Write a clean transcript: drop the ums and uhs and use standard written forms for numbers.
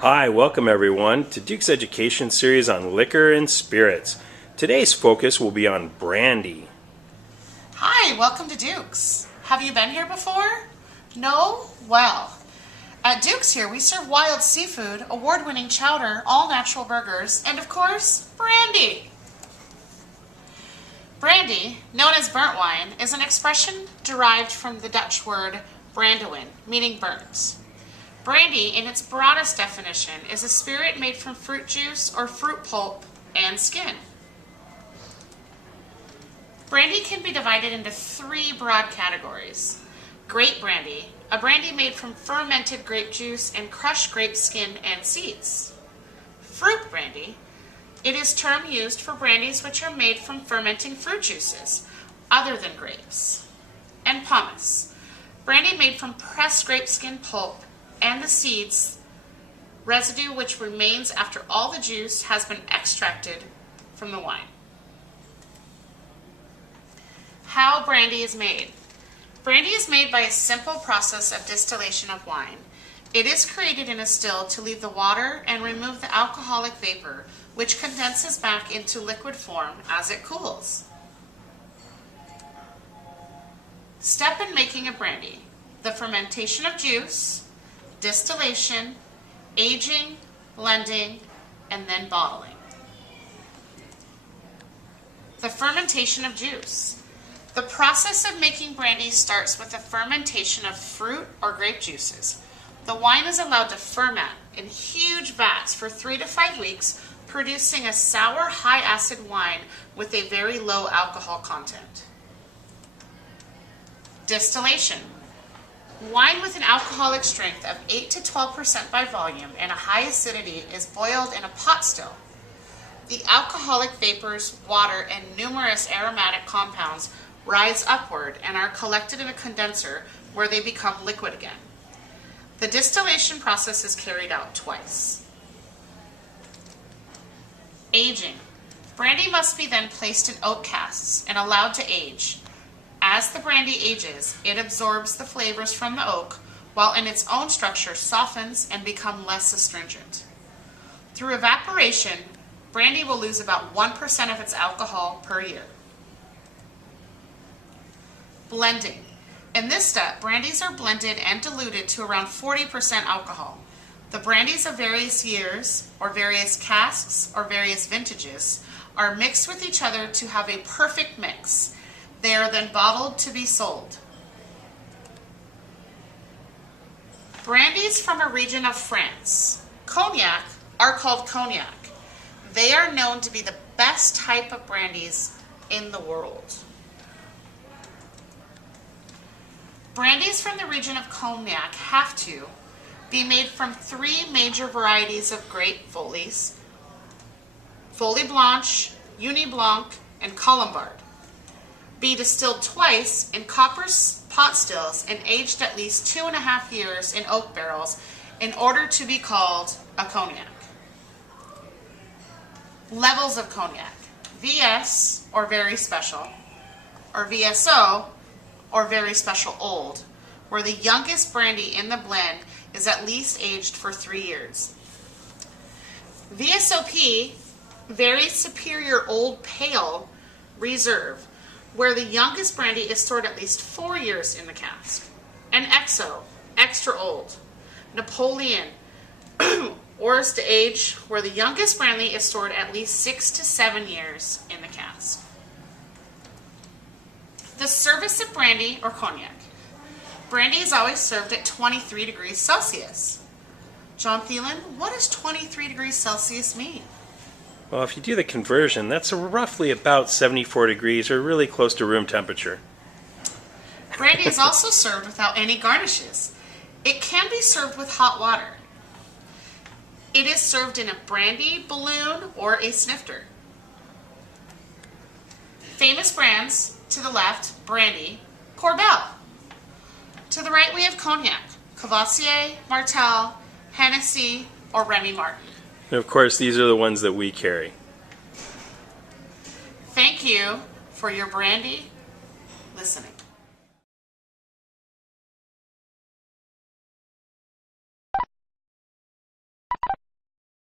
Hi, welcome everyone to Duke's Education Series on Liquor and Spirits. Today's focus will be on brandy. Hi, welcome to Duke's. Have you been here before? No? Well, at Duke's here we serve wild seafood, award-winning chowder, all-natural burgers, and of course, brandy. Brandy, known as burnt wine, is an expression derived from the Dutch word brandewijn, meaning burnt. Brandy, in its broadest definition, is a spirit made from fruit juice or fruit pulp and skin. Brandy can be divided into three broad categories. Grape brandy, a brandy made from fermented grape juice and crushed grape skin and seeds. Fruit brandy, it is a term used for brandies which are made from fermenting fruit juices, other than grapes. And pomace, brandy made from pressed grape skin pulp and the seeds, residue which remains after all the juice has been extracted from the wine. How brandy is made. Brandy is made by a simple process of distillation of wine. It is created in a still to leave the water and remove the alcoholic vapor, which condenses back into liquid form as it cools. Step in making a brandy: the fermentation of juice, distillation, aging, blending, and then bottling. The fermentation of juice. The process of making brandy starts with the fermentation of fruit or grape juices. The wine is allowed to ferment in huge vats for 3 to 5 weeks, producing a sour, high-acid wine with a very low alcohol content. Distillation. Wine with an alcoholic strength of 8 to 12% by volume and a high acidity is boiled in a pot still. The alcoholic vapors, water, and numerous aromatic compounds rise upward and are collected in a condenser where they become liquid again. The distillation process is carried out twice. Aging. Brandy must be then placed in oak casks and allowed to age. As the brandy ages, it absorbs the flavors from the oak, while in its own structure softens and becomes less astringent. Through evaporation, brandy will lose about 1% of its alcohol per year. Blending. In this step, brandies are blended and diluted to around 40% alcohol. The brandies of various years, or various casks, or various vintages, are mixed with each other to have a perfect mix. They are then bottled to be sold. Brandies from a region of France. Cognac are called cognac. They are known to be the best type of brandies in the world. Brandies from the region of Cognac have to be made from 3 major varieties of grape folies: Folie Blanche, Uni Blanc, and Colombard. Be distilled twice in copper pot stills and aged at least 2.5 years in oak barrels in order to be called a cognac. Levels of cognac: VS, or very special, or VSO, or very special old, where the youngest brandy in the blend is at least aged for 3 years. VSOP, very superior old pale reserve, where the youngest brandy is stored at least 4 years in the cask. And XO, extra old. Napoleon, Ors de age, where the youngest brandy is stored at least 6 to 7 years in the cask. The service of brandy or cognac. Brandy is always served at 23 degrees Celsius. John Thielen, what does 23 degrees Celsius mean? Well, if you do the conversion, that's roughly about 74 degrees, or really close to room temperature. Brandy is also served without any garnishes. It can be served with hot water. It is served in a brandy balloon or a snifter. Famous brands: to the left, brandy, Corbel. To the right we have cognac, Courvoisier, Martel, Hennessy, or Remy Martin. And of course, these are the ones that we carry. Thank you for your brandy listening.